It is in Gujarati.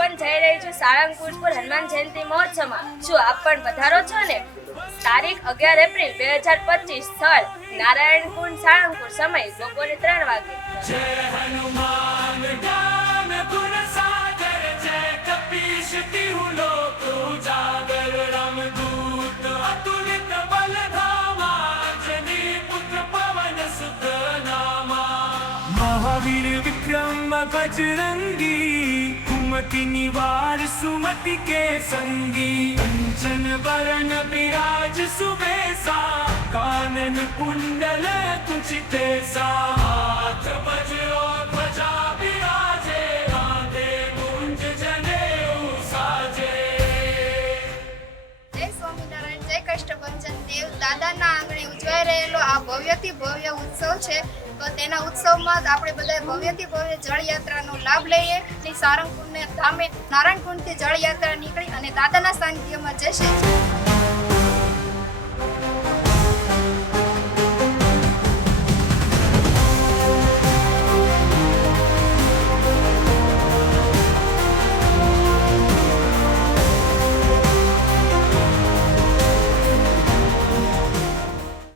પણ જઈ રહી છું સાળંગપુર હનુમાન જયંતિ મહોત્સવમાં. શું આપ પણ પધારો છો ને? તારીખ 11 એપ્રિલ 2025, સ્થળ નારાયણ કુંડ સાળંગપુર, સમય બપોરે 3 વાગે. જય હનુમાન જ્ઞાન ગુણ સાગર, જય કપીશ તિહુ લોક ઉજાગર, રામદૂત અતુલિત બલ ધામા, અંજની પુત્ર પવન સુત નામા. મહાવીર વિક્રમ બજરંગી, कुमति निवार सुमति के संगी, कंचन बरन विराज सुबेसा, कानन कुंडल कुचितेसा, हाथ वज्र ध्वजा विराजे, कांधे मुंज जनेऊ साजे. જય સ્વામિનારાયણ, જય કષ્ટભંજન દેવ. દાદાના આંગણે ઉજવાઈ રહેલો આ ભવ્યથી ભવ્ય ઉત્સવ છે. તો તેના ઉત્સવમાં આપણે બધા ભવ્યથી ભવ્ય જળયાત્રાનો લાભ લઈએ. શ્રી સારંગપુરને ધામે નારાયણકુંડથી જળયાત્રા નીકળી અને દાદાના સાનિધ્યમાં જશે.